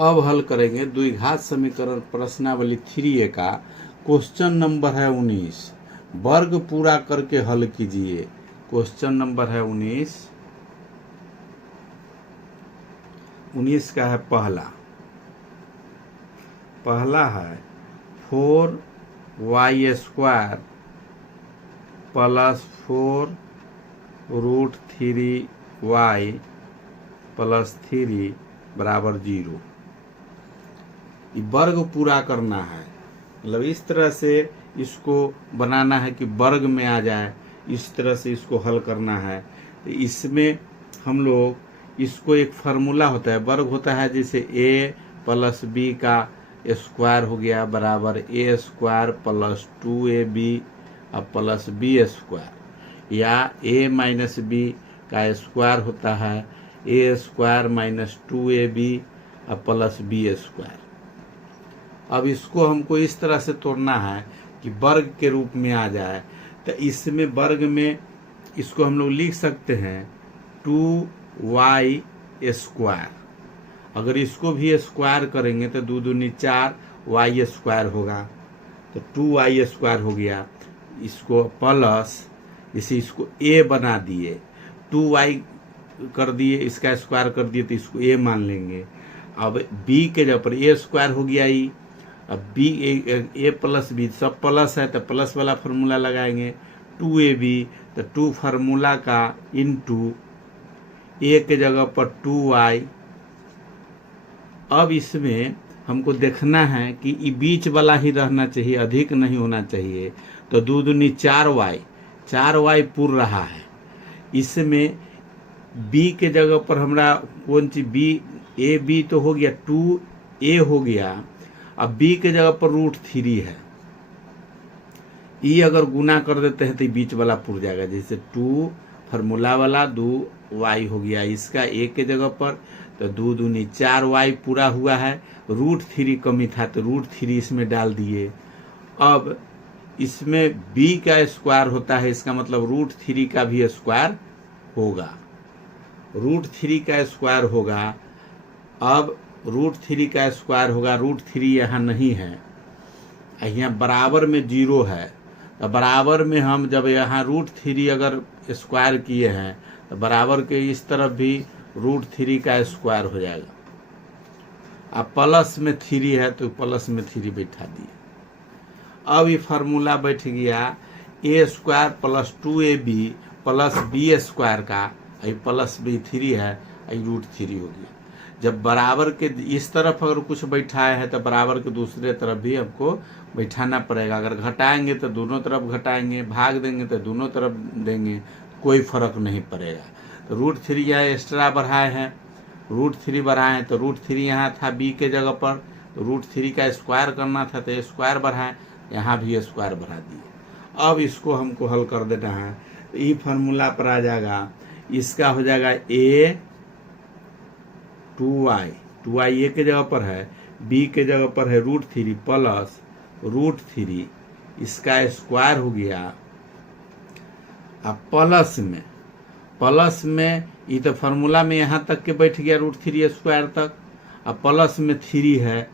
अब हल करेंगे द्विघात समीकरण प्रश्नावली 3A का क्वेश्चन नंबर है 19। वर्ग पूरा करके हल कीजिए। क्वेश्चन नंबर है 19 का है पहला है 4y² प्लस 4√3y प्लस 3 बराबर 0। ये वर्ग पूरा करना है, मतलब इस तरह से इसको बनाना है कि वर्ग में आ जाए, इस तरह से इसको हल करना है। तो इसमें हम लोग इसको एक फार्मूला होता है, वर्ग होता है जैसे a प्लस बी का स्क्वायर हो गया बराबर a² plus 2ab plus b², या a माइनस बी का स्क्वायर होता है a² minus 2ab plus b²। अब इसको हमको इस तरह से तोड़ना है कि वर्ग के रूप में आ जाए। तो इसमें वर्ग में इसको हम लोग लिख सकते हैं 2y²। अगर इसको भी स्क्वायर करेंगे तो 2 दूनी 4 y² होगा, तो 2y² हो गया। इसको प्लस जैसे इसको a बना दिए, 2y कर दिए, इसका स्क्वायर कर दिए तो इसको a मान लेंगे। अब b के जगह पर a² हो गया ही। अब b a प्लस बी सब प्लस है तो प्लस वाला फार्मूला लगाएंगे 2ab, तो 2 फार्मूला का इंटू a के जगह पर 2y। अब इसमें हमको देखना है कि ये बीच वाला ही रहना चाहिए, अधिक नहीं होना चाहिए। तो 2 दूनी 4y पूर रहा है। इसमें b के जगह पर हमरा कौन सी b तो हो गया 2a हो गया। अब b के जगह पर √3 है, ये अगर गुना कर देते हैं तो बीच वाला पूर जाएगा। जैसे 2 फार्मूला वाला 2y हो गया, इसका a के जगह पर, तो 2 दूनी 4y पूरा हुआ है। √3 कमी था तो √3 इसमें डाल दिए। अब इसमें b का स्क्वायर होता है, इसका मतलब √3 का भी स्क्वायर होगा, √3 का स्क्वायर होगा। अब √3 का स्क्वायर होगा, √3 यहाँ नहीं है, यहाँ बराबर में 0 है। तो बराबर में हम जब यहाँ √3 अगर स्क्वायर किए हैं तो बराबर के इस तरफ भी √3 का स्क्वायर हो जाएगा। अब प्लस में 3 है तो प्लस में 3 बैठा दिए। अब ये फार्मूला बैठ गया a² plus 2ab plus b² का, ये प्लस b3 है, ये √3 हो गया। जब बराबर के इस तरफ अगर कुछ बैठाए है तो बराबर के दूसरे तरफ भी हमको बैठाना पड़ेगा। अगर घटाएंगे तो दोनों तरफ घटाएंगे, भाग देंगे तो दोनों तरफ देंगे, कोई फर्क नहीं पड़ेगा। तो √3 यहाँ एक्स्ट्रा बढ़ाए हैं, √3 बढ़ाए हैं तो √3 यहाँ था b के जगह पर, तो √3 का स्क्वायर करना था तो स्क्वायर बढ़ाएं, यहाँ भी स्क्वायर बढ़ा दिए। अब इसको हमको हल कर देना है, तो ये फार्मूला पर आ जाएगा, इसका हो जाएगा a 2y a के जगह पर है, b के जगह पर है √3 प्लस √3, इसका स्क्वायर हो गया। अब प्लस में ये तो फार्मूला में यहाँ तक के बैठ गया √3² तक। अब प्लस में 3 है,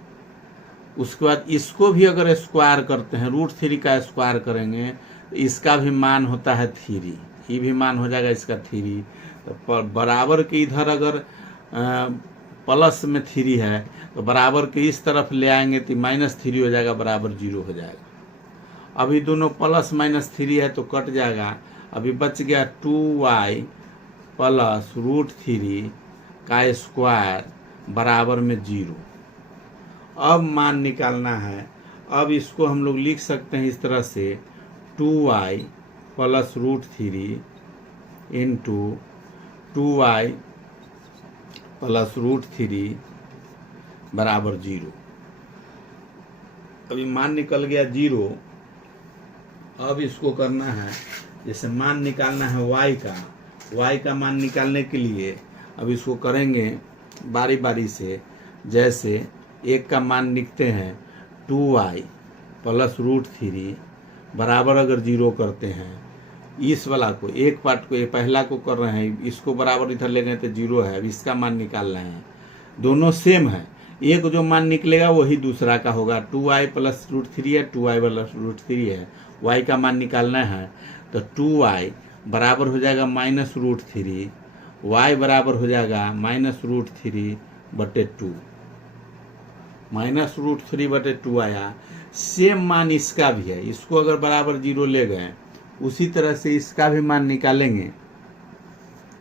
उसके बाद इसको भी अगर स्क्वायर करते हैं, √3 का स्क्वायर करेंगे तो इसका भी मान होता है 3, ये भी मान हो जाएगा इसका 3। तो बराबर के इधर अगर प्लस में 3 है तो बराबर के इस तरफ ले आएंगे तो -3 हो जाएगा, बराबर 0 हो जाएगा। अभी दोनों प्लस -3 है तो कट जाएगा। अभी बच गया 2y प्लस √3 का स्क्वायर बराबर में 0। अब मान निकालना है। अब इसको हम लोग लिख सकते हैं इस तरह से 2y plus √3 into 2y plus √3 बराबर 0। अभी मान निकल गया 0। अब इसको करना है, जैसे मान निकालना है y का मान निकालने के लिए अब इसको करेंगे बारी बारी से। जैसे एक का मान लिखते हैं 2y प्लस √3 बराबर अगर 0 करते हैं, इस वाला को एक पार्ट को पहला को कर रहे हैं, इसको बराबर इधर ले गए तो 0 है। अब इसका मान निकाल रहे हैं, दोनों सेम है एक जो मान निकलेगा वही दूसरा का होगा। 2y प्लस √3 है, 2y प्लस √3 है, y का मान निकालना है तो 2y बराबर हो जाएगा -√3, y बराबर हो जाएगा -√3/2, -√3/2 आया। सेम मान इसका भी है, इसको अगर बराबर 0 ले गए उसी तरह से इसका भी मान निकालेंगे,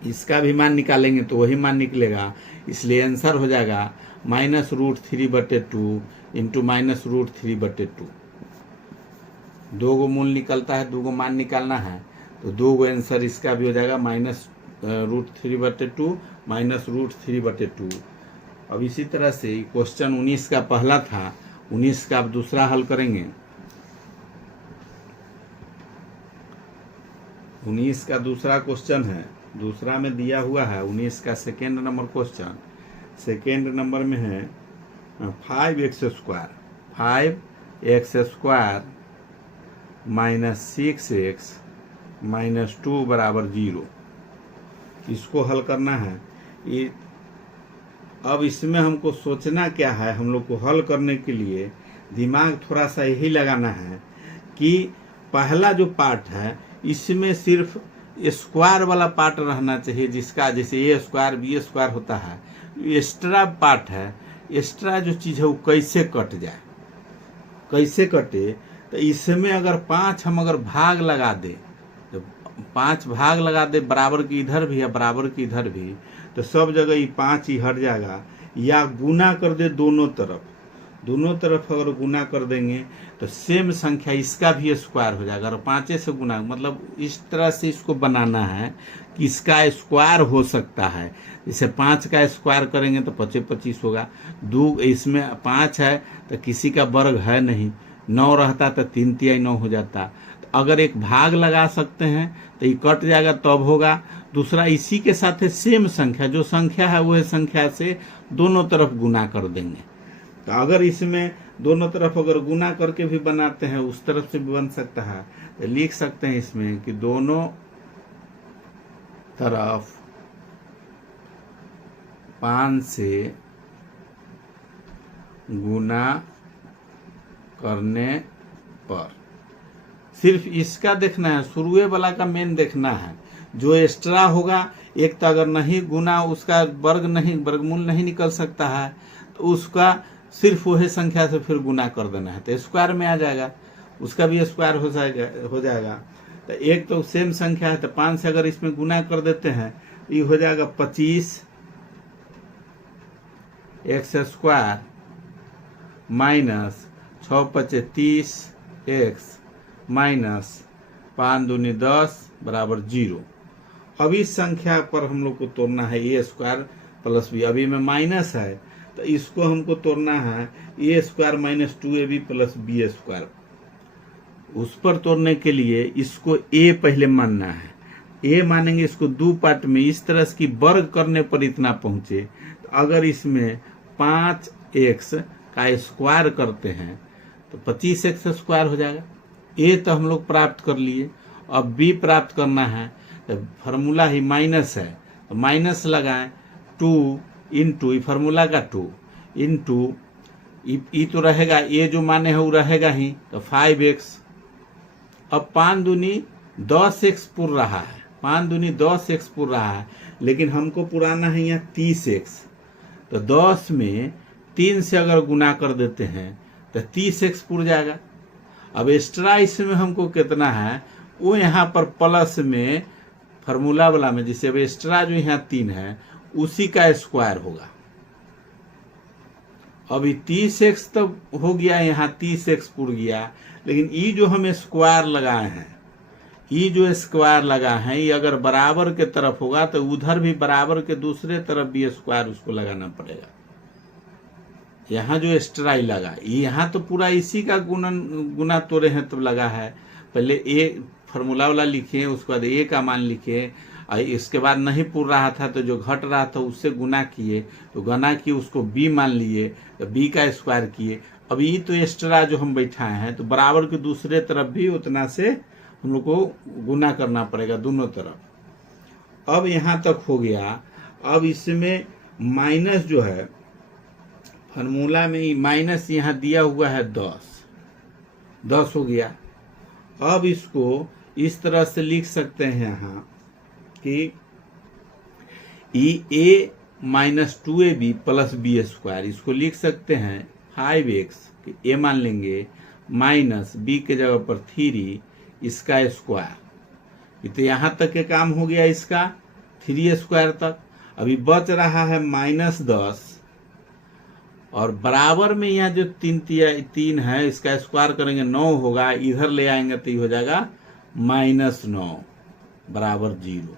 इसका भी मान निकालेंगे तो वही मान निकलेगा। इसलिए आंसर हो जाएगा -√3/2 इंटू -√3/2। 2 गो मूल निकलता है, 2 गो मान निकालना है तो 2 गो आंसर इसका भी हो जाएगा -√3/2 -√3/2। अब इसी तरह से क्वेश्चन 19 का पहला था, 19 का अब दूसरा हल करेंगे। 19 का दूसरा क्वेश्चन है, दूसरा में दिया हुआ है 19 का second number question. Second number में है 5x² - 6x - 2 = 0। इसको हल करना है। ये अब इसमें हमको सोचना क्या है, हम लोग को हल करने के लिए दिमाग थोड़ा सा यही लगाना है कि पहला जो पार्ट है इसमें सिर्फ स्क्वायर वाला पार्ट रहना चाहिए, जिसका जैसे a² b² होता है। एक्स्ट्रा पार्ट है, एक्स्ट्रा जो चीज़ है वो कैसे कट जाए, कैसे कटे। तो इसमें अगर 5 हम अगर भाग लगा दे, तो 5 भाग लगा दे, बराबर की इधर भी है बराबर की इधर भी, तो सब जगह ये 5 ही हट जाएगा। या गुना कर दे दोनों तरफ अगर गुना कर देंगे तो सेम संख्या इसका भी स्क्वायर हो जाएगा। और 5 से गुना, मतलब इस तरह से इसको बनाना है कि इसका स्क्वायर हो सकता है। जैसे 5 का स्क्वायर करेंगे तो 25 25 होगा। 2 इसमें 5 है तो किसी का वर्ग है नहीं, 9 रहता तो 3 तिहाई 9 हो जाता। तो अगर एक भाग लगा सकते हैं तो ये कट जाएगा तब होगा। दूसरा इसी के साथ सेम संख्या, जो संख्या है वह संख्या से दोनों तरफ गुना कर देंगे। तो अगर इसमें दोनों तरफ अगर गुना करके भी बनाते हैं उस तरफ से भी बन सकता है। तो लिख सकते हैं इसमें कि दोनों तरफ 5 से गुना करने पर, सिर्फ इसका देखना है, शुरुए वाला का मेन देखना है। जो एक्स्ट्रा होगा, एक तो अगर नहीं गुना, उसका वर्गमूल नहीं निकल सकता है, तो उसका सिर्फ वही संख्या से फिर गुना कर देना है तो स्क्वायर में आ जाएगा, उसका भी स्क्वायर हो जाएगा। तो एक तो सेम संख्या है तो 5 से अगर इसमें गुना कर देते हैं ये हो जाएगा 25x² माइनस 6 × 30x माइनस 5 दूनी 10 = 0। अब इस संख्या पर हम लोग को तोड़ना है a² + b। अभी में माइनस है तो इसको हमको तोड़ना है a² - 2ab + b²। उस पर तोड़ने के लिए इसको a पहले मानना है। a मानेंगे, इसको 2 पार्ट में इस तरह की वर्ग करने पर इतना पहुंचे। तो अगर इसमें 5x का स्क्वायर करते हैं तो 25x² हो जाएगा। a तो हम लोग प्राप्त कर लिए, अब b प्राप्त करना है तो फार्मूला ही माइनस है तो माइनस लगाएं। 2 इंटू फार्मूला का 2 इंटू ई तो रहेगा, ये जो माने है वो रहेगा ही, तो 5x। अब 5 दूनी 10x पुर रहा है, 5 दूनी 10x पुर रहा है, लेकिन हमको पुराना है यहाँ 30x। तो 10 में 3 से अगर गुना कर देते हैं तो 30x पुर जाएगा। अब एक्स्ट्रा इसमें हमको कितना है वो यहाँ पर प्लस में फार्मूला वाला में, जैसे अब एक्स्ट्रा जो यहाँ 3 है उसी का स्क्वायर होगा। अभी 30x तो हो गया, यहाँ 30x पुर गया, लेकिन ये जो हम स्क्वायर लगाए हैं, ये जो स्क्वायर लगा है ये अगर बराबर के तरफ होगा तो उधर भी बराबर के दूसरे तरफ भी स्क्वायर उसको लगाना पड़ेगा। यहाँ जो एक्स्ट्रा ही लगा, यहाँ तो पूरा इसी का गुना तोड़े हैं तो लगा है। पहले a फार्मूला वाला लिखे, उसके बाद a का मान लिखे, और इसके बाद नहीं पूर रहा था तो जो घट रहा था उससे गुना किए, तो गुना किए उसको b मान लिए, तो b का स्क्वायर किए। अब ये तो एक्स्ट्रा जो हम बैठाए हैं तो बराबर के दूसरे तरफ भी उतना से हम लोग को गुना करना पड़ेगा दोनों तरफ। अब यहाँ तक हो गया। अब इसमें माइनस जो है फॉर्मूला में माइनस यहाँ दिया हुआ है 10 हो गया। अब इसको इस तरह से लिख सकते हैं यहाँ कि A minus 2ab plus B square, इसको लिख सकते हैं 5x ए मान लेंगे माइनस बी के जगह पर 3 इसका स्क्वायर। तो यहाँ तक के काम हो गया इसका 3 स्क्वायर तक। अभी बच रहा है -10 और बराबर में यहाँ जो 3 है इसका स्क्वायर करेंगे 9 होगा, इधर ले आएंगे तो ये हो जाएगा -9 बराबर 0।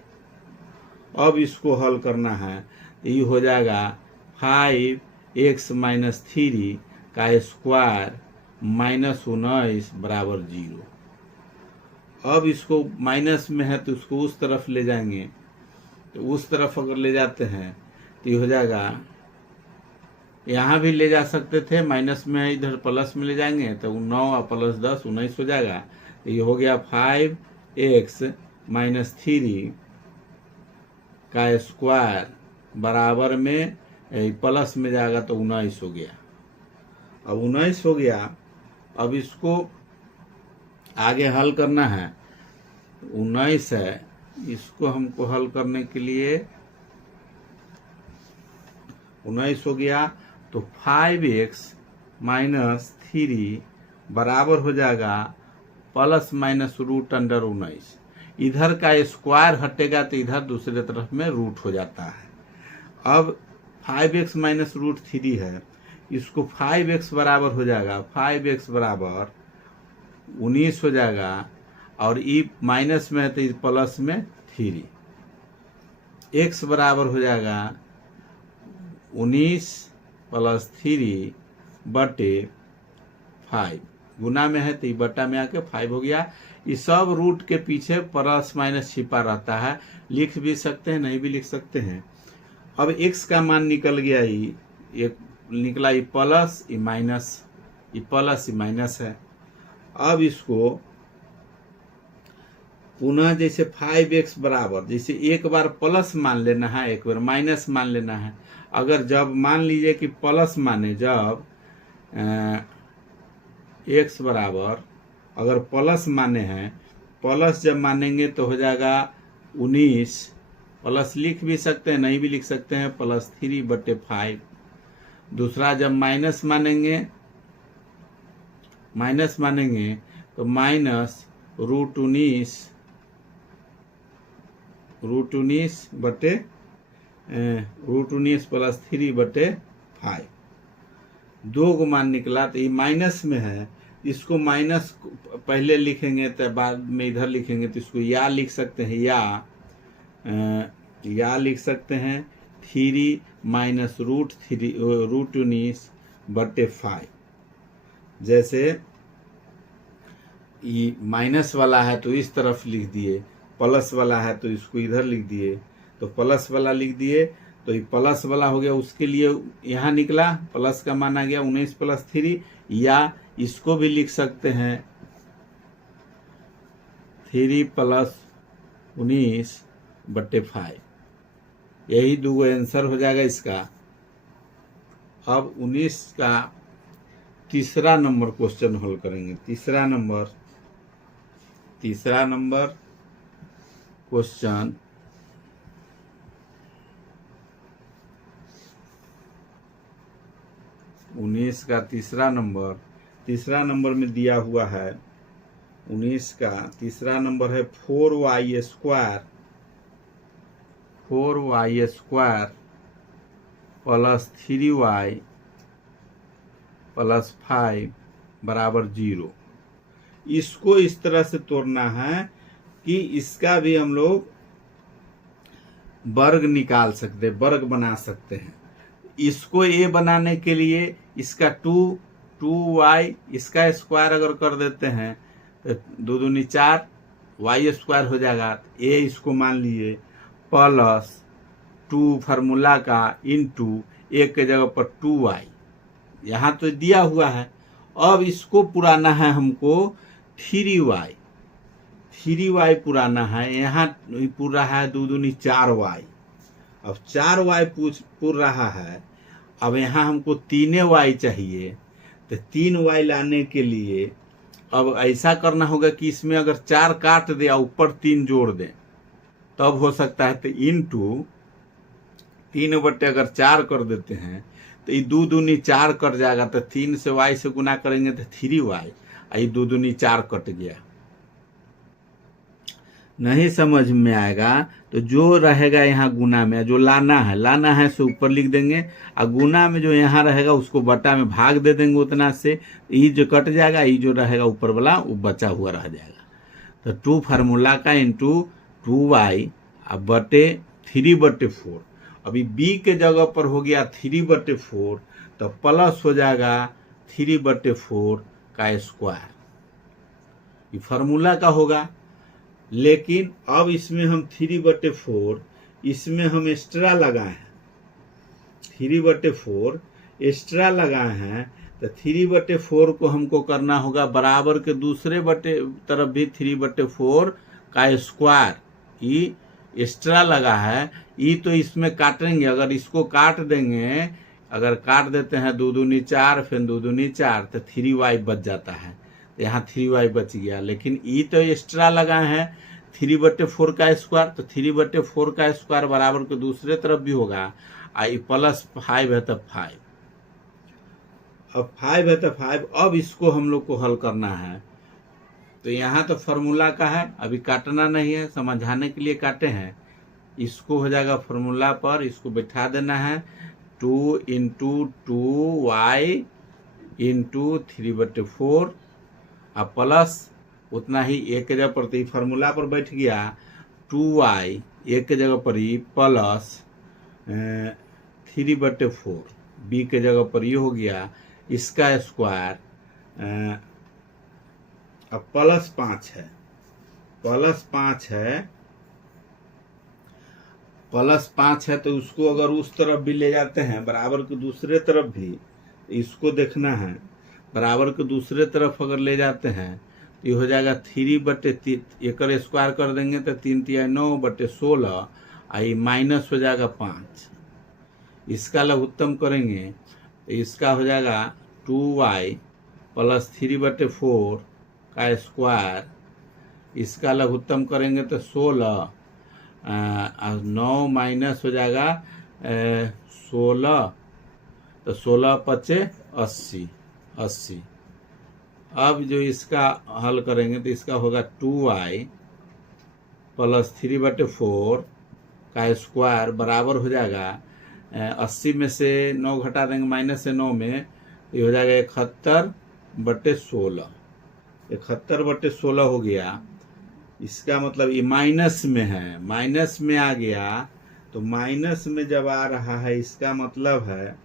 अब इसको हल करना है तो ये हो जाएगा 5x माइनस 3 का स्क्वायर -19 बराबर 0। अब इसको माइनस में है तो उसको उस तरफ ले जाएंगे, तो उस तरफ अगर ले जाते हैं तो ये हो जाएगा, यहाँ भी ले जा सकते थे, माइनस में है इधर प्लस में ले जाएंगे तो 9 और प्लस 10 19 हो जाएगा। तो ये हो गया 5x माइनस 3 का स्क्वायर बराबर में प्लस में जाएगा तो 19 हो गया। अब 19 हो गया। अब इसको आगे हल करना है, 19 है, इसको हमको हल करने के लिए 19 हो गया तो 5x माइनस 3 बराबर हो जाएगा प्लस माइनस रूट अंडर 19। इधर का स्क्वायर हटेगा तो इधर दूसरे तरफ में रूट हो जाता है। अब 5x माइनस रूट 3 है, इसको 5x बराबर हो जाएगा, 5x बराबर 19 हो जाएगा और ई माइनस में है तो प्लस में 3, x बराबर हो जाएगा 19 प्लस 3 बटे 5, गुना में है तो बटा में आके 5 हो गया। ये सब रूट के पीछे प्लस माइनस छिपा रहता है, लिख भी सकते हैं नहीं भी लिख सकते हैं। अब x का मान निकल गया, ये निकला ये प्लस ये माइनस, ये प्लस ये माइनस है। अब इसको पुनः जैसे 5x बराबर, जैसे एक बार प्लस मान लेना है एक बार माइनस मान लेना है। अगर जब मान लीजिए कि प्लस माने, जब x बराबर अगर प्लस माने हैं, प्लस जब मानेंगे तो हो जाएगा 19, प्लस लिख भी सकते हैं नहीं भी लिख सकते हैं, प्लस 3 बटे 5। दूसरा जब माइनस मानेंगे तो माइनस रूट 19 बटे रूट 19 प्लस 3 बटे 5, 2 को मान निकला। तो ये माइनस में है, इसको माइनस पहले लिखेंगे तो बाद में इधर लिखेंगे तो इसको या लिख सकते हैं, या लिख सकते हैं 3 माइनस रूट 19 बटे 5। जैसे ये माइनस वाला है तो इस तरफ लिख दिए, प्लस वाला है तो इसको इधर लिख दिए, तो प्लस वाला लिख दिए तो ये प्लस वाला हो गया, उसके लिए यहाँ निकला प्लस का मान आ गया 19 प्लस 3, या इसको भी लिख सकते हैं 3 प्लस 19 बटे 5। यही 2 आंसर हो जाएगा इसका। अब 19 का तीसरा नंबर क्वेश्चन हल करेंगे। तीसरा नंबर क्वेश्चन उन्नीस का तीसरा नंबर में दिया हुआ है। 19 का तीसरा नंबर है 4y square plus 3y plus 5 बराबर 0। इसको इस तरह से तोड़ना है कि इसका भी हम लोग वर्ग निकाल सकते, वर्ग बना सकते हैं। इसको a बनाने के लिए इसका 2y इसका स्क्वायर अगर कर देते हैं तो 2 दूनी 4 y स्क्वायर हो जाएगा। a इसको मान लिए प्लस 2 फार्मूला का इंटू 1 के जगह पर 2y, यहाँ तो दिया हुआ है। अब इसको पुराना है हमको 3y पुराना है, यहाँ पूरा है 2 दूनी 4y। अब 4y पूर रहा है अब यहाँ हमको 3y चाहिए, तो 3y लाने के लिए अब ऐसा करना होगा कि इसमें अगर 4 काट दे और ऊपर 3 जोड़ दें तब हो सकता है। तो इंटू 3 बटे अगर 4 कर देते हैं तो ये 2 दूनी 4 कट जाएगा, तो 3 से y से गुना करेंगे तो 3y, ये 2 दूनी 4 कट गया। नहीं समझ में आएगा तो जो रहेगा यहाँ गुना में, जो लाना है सो ऊपर लिख देंगे, और गुना में जो यहाँ रहेगा उसको बटा में भाग दे देंगे उतना से, ये जो कट जाएगा, ये जो रहेगा ऊपर वाला वो बचा हुआ रह जाएगा। तो 2 फार्मूला का इंटू 2y अब बटे 3/4। अभी b के जगह पर हो गया 3/4, तो प्लस हो जाएगा 3/4 का स्क्वायर, ये फार्मूला का होगा। लेकिन अब इसमें हम 3/4 इसमें हम एक्स्ट्रा लगाए हैं, 3/4 एक्स्ट्रा लगाए हैं, तो 3/4 को हमको करना होगा बराबर के दूसरे तरफ भी 3/4 का स्क्वायर, ये एक्स्ट्रा लगा है, ये तो इसमें काटेंगे। अगर इसको काट देंगे, अगर काट देते हैं 2 दूनी 4 फिर 2 दूनी 4 तो 3y बच जाता है, यहाँ 3y बच गया। लेकिन ई तो एक्स्ट्रा लगा है 3/4 का स्क्वायर, तो 3/4 का स्क्वायर बराबर के दूसरे तरफ भी होगा, आई +5 है तो 5, अब 5 है तो 5। अब इसको हम लोग को हल करना है, तो यहाँ तो फार्मूला का है, अभी काटना नहीं है, समझाने के लिए काटे हैं। इसको हो जाएगा फार्मूला पर, इसको बैठा देना है 2 × 2y × 3/4 अब प्लस उतना ही एक के जगह पर, तो फार्मूला पर बैठ गया 2y एक के जगह पर ही प्लस 3/4, b के जगह पर ये हो गया इसका स्क्वायर, अब +5 है, +5 है, तो उसको अगर उस तरफ भी ले जाते हैं बराबर के दूसरे तरफ भी, इसको देखना है, बराबर के दूसरे तरफ अगर ले जाते हैं तो ये हो जाएगा 3/3, एक स्क्वायर कर देंगे तो 3 × 9/16, आई माइनस हो जाएगा 5। इसका लघुत्तम करेंगे तो इसका हो जाएगा 2y + 3/4 का स्क्वायर, इसका लघुत्तम करेंगे तो 16, 9 माइनस हो जाएगा 16, तो 16×5 80। अब जो इसका हल करेंगे तो इसका होगा 2y + 3/4 का स्क्वायर बराबर हो जाएगा 80 में से 9 घटा देंगे, माइनस से 9 में, ये हो जाएगा 71/16, 71/16 हो गया। इसका मतलब ये माइनस में है, माइनस में आ गया, तो माइनस में जब आ रहा है इसका मतलब है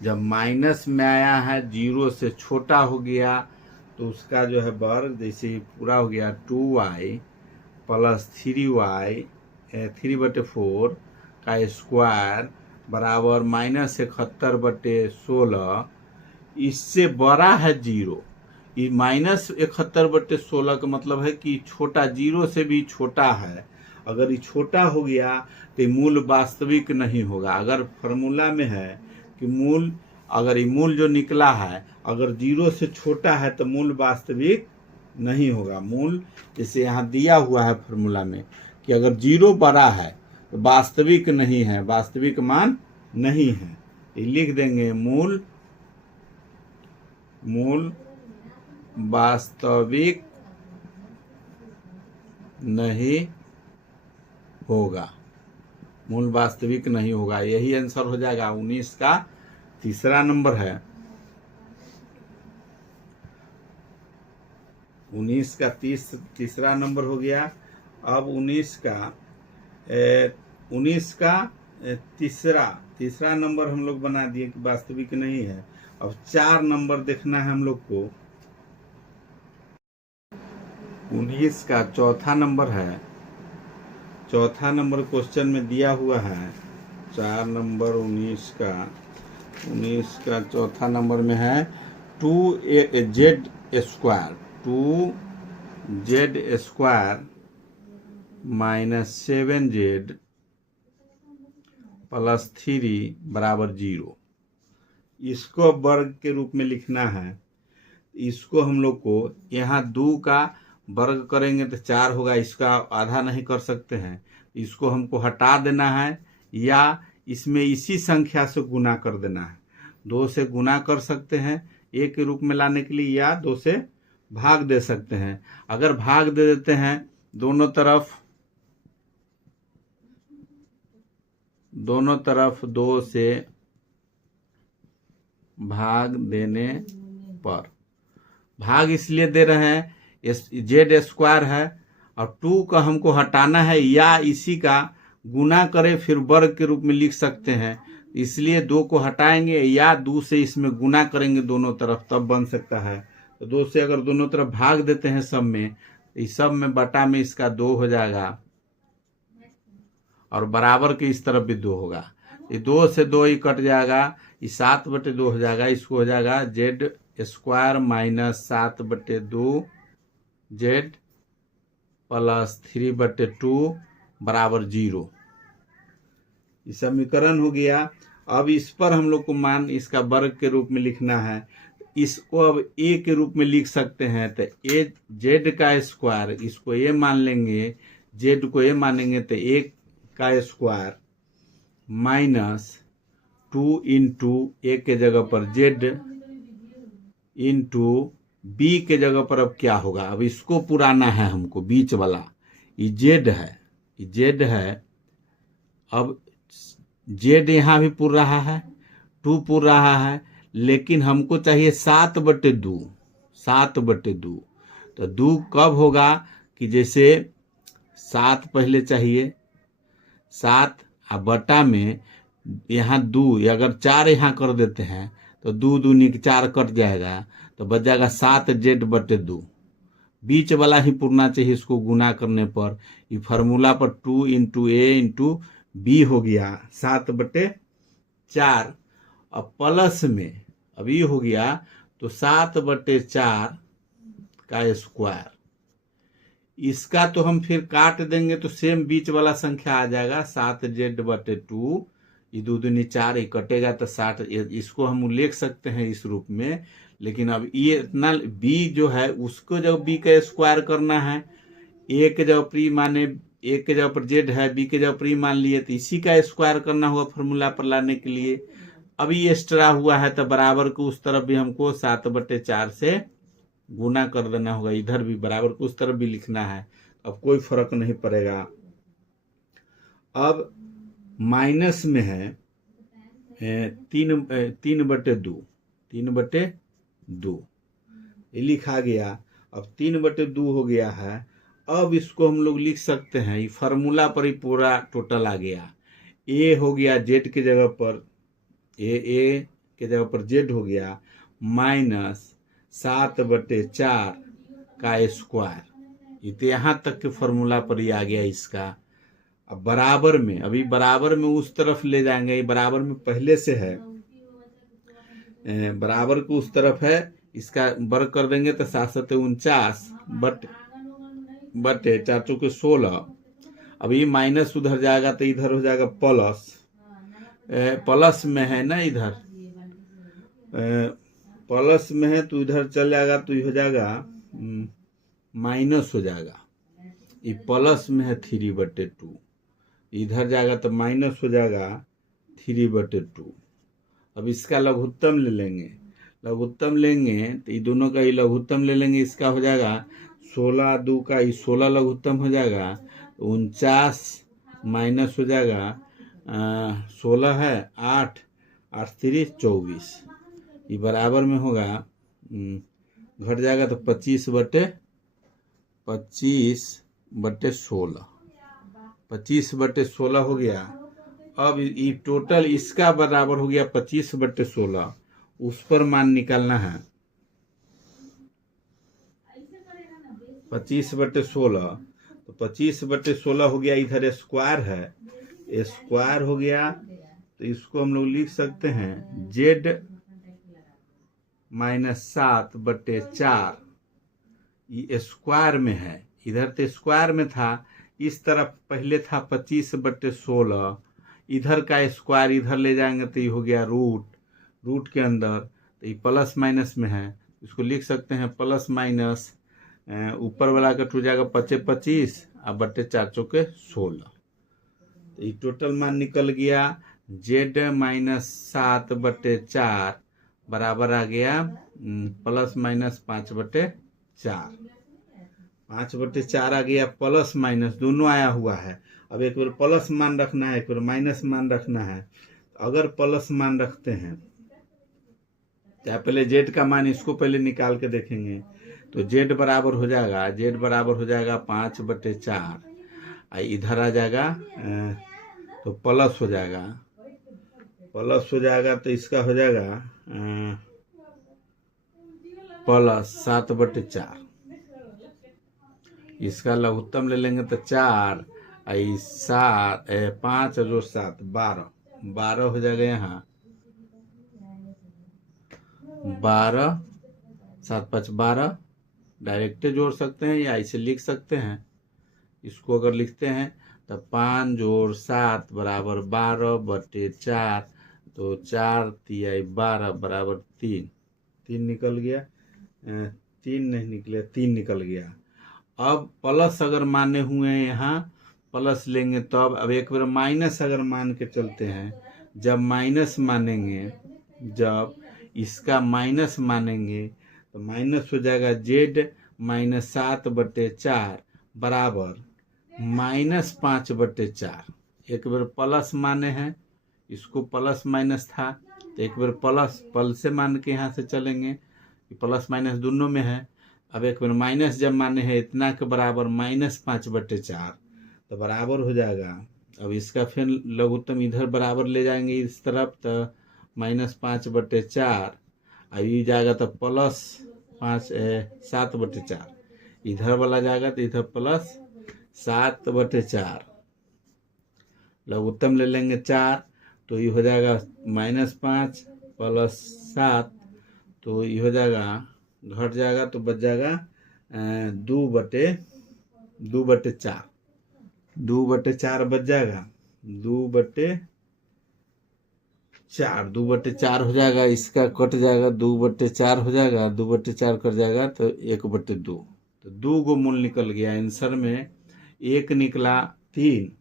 जब माइनस में आया है 0 से छोटा हो गया तो उसका जो है वर्ग, जैसे पूरा हो गया 2y + 3y 3/4 का स्क्वायर बराबर -71/16, इससे बड़ा है 0। ये -71/16 का मतलब है कि छोटा, 0 से भी छोटा है। अगर ये छोटा हो गया तो मूल वास्तविक नहीं होगा। अगर फार्मूला में है कि मूल, अगर ये मूल जो निकला है अगर 0 से छोटा है तो मूल वास्तविक नहीं होगा। मूल जैसे यहाँ दिया हुआ है फार्मूला में कि अगर 0 बड़ा है तो वास्तविक नहीं है, वास्तविक मान नहीं है, ये लिख देंगे मूल वास्तविक नहीं होगा, मूल वास्तविक नहीं होगा। यही आंसर हो जाएगा 19 का तीसरा नंबर है। 19 का तीसरा नंबर हो गया। अब 19 का तीसरा नंबर हम लोग बना दिए कि वास्तविक नहीं है। अब 4 नंबर देखना है हम लोग को। 19 का चौथा नंबर है, चौथा नंबर क्वेश्चन में दिया हुआ है। 4 नंबर 19 का चौथा नंबर में है 2z² 2z² -7z प्लस 3 बराबर 0। इसको वर्ग के रूप में लिखना है। इसको हम लोग को यहाँ 2 का वर्ग करेंगे तो 4 होगा, इसका आधा नहीं कर सकते हैं, इसको हमको हटा देना है या इसमें इसी संख्या से गुना कर देना है। 2 से गुना कर सकते हैं 1 के रूप में लाने के लिए, या 2 से भाग दे सकते हैं। अगर भाग दे देते हैं दोनों तरफ 2 से भाग देने पर, भाग इसलिए दे रहे हैं जेड स्क्वायर है और 2 का हमको हटाना है, या इसी का गुना करें फिर वर्ग के रूप में लिख सकते हैं, इसलिए 2 को हटाएंगे या 2 से इसमें गुना करेंगे दोनों तरफ, तब बन सकता है। तो 2 से अगर दोनों तरफ भाग देते हैं सब में, इस सब में बटा में इसका 2 हो जाएगा और बराबर के इस तरफ भी 2 होगा। ये 2 से 2 ही कट जाएगा, ये 7/2 हो जाएगा। इसको हो जाएगा Z square minus 7/2 Z plus 3/2 बराबर 0। ये समीकरण हो गया। अब इस पर हम लोग को मान इसका वर्ग के रूप में लिखना है। इसको अब ए के रूप में लिख सकते हैं, तो ए जेड का स्क्वायर, इसको ए मान लेंगे, जेड को ए मानेंगे, तो ए का स्क्वायर माइनस 2 इंटू ए के जगह पर जेड इंटू बी के जगह पर अब क्या होगा, अब इसको पुराना है हमको, बीच वाला ये जेड है, अब जेड यहाँ भी पुर रहा है, 2 पुर रहा है, लेकिन हमको चाहिए 7/2। तो 2 कब होगा कि जैसे 7 पहले चाहिए, 7 और बटा में यहाँ 2, या अगर 4 यहाँ कर देते हैं तो 2 दूनी 4 कट जाएगा, तो बच जाएगा 7/2। बीच वाला ही पुरना चाहिए इसको गुना करने पर। ये फार्मूला पर 2 इंटू ए इंटू बी हो गया 7/4। अब प्लस में अब ये हो गया तो 7/4 का स्क्वायर। इसका तो हम फिर काट देंगे तो सेम बीच वाला संख्या आ जाएगा 7z/2। ये 2 दूनी 4 ही कटेगा तो 60। इसको हम लिख सकते हैं इस रूप में, लेकिन अब ये इतना बी जो है उसको जब बी का स्क्वायर करना है, ए के जब प्री माने, ए के जगह पर जेड है, बी के जगह प्री मान लिए, तो इसी का स्क्वायर करना होगा फॉर्मूला पर लाने के लिए। अभी एक्स्ट्रा हुआ है तो बराबर को उस तरफ भी हमको 7/4 से गुना कर देना होगा, इधर भी बराबर को उस तरफ भी लिखना है, अब कोई फर्क नहीं पड़ेगा। अब माइनस में है 3/2 ये लिखा गया। अब 3/2 हो गया है। अब इसको हम लोग लिख सकते हैं, ये फार्मूला पर ही पूरा टोटल आ गया। ए हो गया जेड के जगह पर, ए के जगह पर जेड हो गया, माइनस 7/4 का स्क्वायर। ये तो यहाँ तक के फार्मूला पर ही आ गया इसका। अब बराबर में, अभी बराबर में उस तरफ ले जाएंगे, ये बराबर में पहले से है, बराबर को उस तरफ है, इसका वर्ग कर देंगे तो 7 49 बटे 4 चौके 16। अभी माइनस उधर जाएगा तो इधर हो जाएगा प्लस, प्लस में है ना, इधर प्लस में है तो इधर चल जाएगा तो ये हो जाएगा माइनस हो जाएगा। ये प्लस में है 3/2, इधर जाएगा तो माइनस हो जाएगा 3/2। अब इसका लघुत्तम ले लेंगे, लघुत्तम लेंगे तो ये दोनों का ही लघुत्तम ले लेंगे, इसका हो जाएगा 16/2 का ये 16 लघुत्तम हो जाएगा, 49 माइनस हो जाएगा 16 है 8 8 3 24, ये बराबर में होगा, घट जाएगा तो 25/16, 25/16 हो गया। अब ये टोटल इसका बराबर हो गया 25/16, उस पर मान निकालना है 25/16। तो 25/16 हो गया, इधर स्क्वायर है, स्क्वायर हो गया तो इसको हम लोग लिख सकते हैं जेड माइनस 7/4। ये स्क्वायर में है, इधर तो स्क्वायर में था, इस तरफ पहले था 25/16, इधर का स्क्वायर इधर ले जाएंगे तो ये हो गया रूट के अंदर, तो ये प्लस माइनस में है, इसको लिख सकते हैं प्लस माइनस, ऊपर वाला का टू जाएगा 25 और बट्टे 4 चौके 16, तो ये टोटल मान निकल गया z माइनस 7/4 बराबर आ गया प्लस माइनस 5/4। 5/4 आ गया, प्लस माइनस दोनों आया हुआ है। अब एक बार प्लस मान रखना है, एक बार माइनस मान रखना है। अगर प्लस मान रखते हैं तो पहले जेड का मान इसको पहले निकाल के देखेंगे, तो जेड बराबर हो जाएगा 5/4, इधर आ जाएगा तो प्लस हो जाएगा, तो इसका हो जाएगा प्लस 7/4। इसका लघुत्तम ले लेंगे तो 4 7 5 और 7 12 हो जाएगा, यहाँ 12 7 5 12 डायरेक्ट जोड़ सकते हैं या इसे लिख सकते हैं। इसको अगर लिखते हैं तो 5 जोड़ 7 बराबर 12/4, तो 4 तिहाई 12 बराबर 3 निकल गया, 3 नहीं निकले 3 निकल गया। अब प्लस अगर माने हुए हैं यहाँ प्लस लेंगे तो अब एक बार माइनस अगर मान के चलते हैं, जब माइनस मानेंगे, जब इसका माइनस मानेंगे तो माइनस हो जाएगा z माइनस 7/4 बराबर माइनस 5/4। एक बार प्लस माने हैं, इसको प्लस माइनस था तो एक बार प्लस से मान के यहाँ से चलेंगे, प्लस माइनस दोनों में है। अब एक बार माइनस जब माने हैं इतना के बराबर माइनस 5/4, तो बराबर हो जाएगा। अब इसका फिर लघुत्तम इधर बराबर ले जाएंगे इस तरफ, तो माइनस 5/4 ये जाएगा तो प्लस 7/4, इधर वाला जाएगा तो इधर प्लस 7/4, लघुत्तम ले लेंगे 4, तो ये हो जाएगा -5 प्लस 7, तो ये हो जाएगा घट जाएगा तो बच जाएगा 2/4 2/4 बच जाएगा, 2/4 हो जाएगा, इसका कट जाएगा 2/4 हो जाएगा, 2/4 कट जाएगा तो 1/2, तो 2 गो मूल निकल गया। आंसर में 1 निकला 3,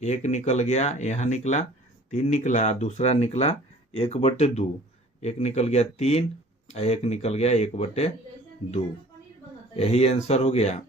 1 निकल गया, यहाँ निकला 3 निकला, दूसरा निकला 1/2, 1 निकल गया 3 और 1 निकल गया 1/2, यही आंसर हो गया।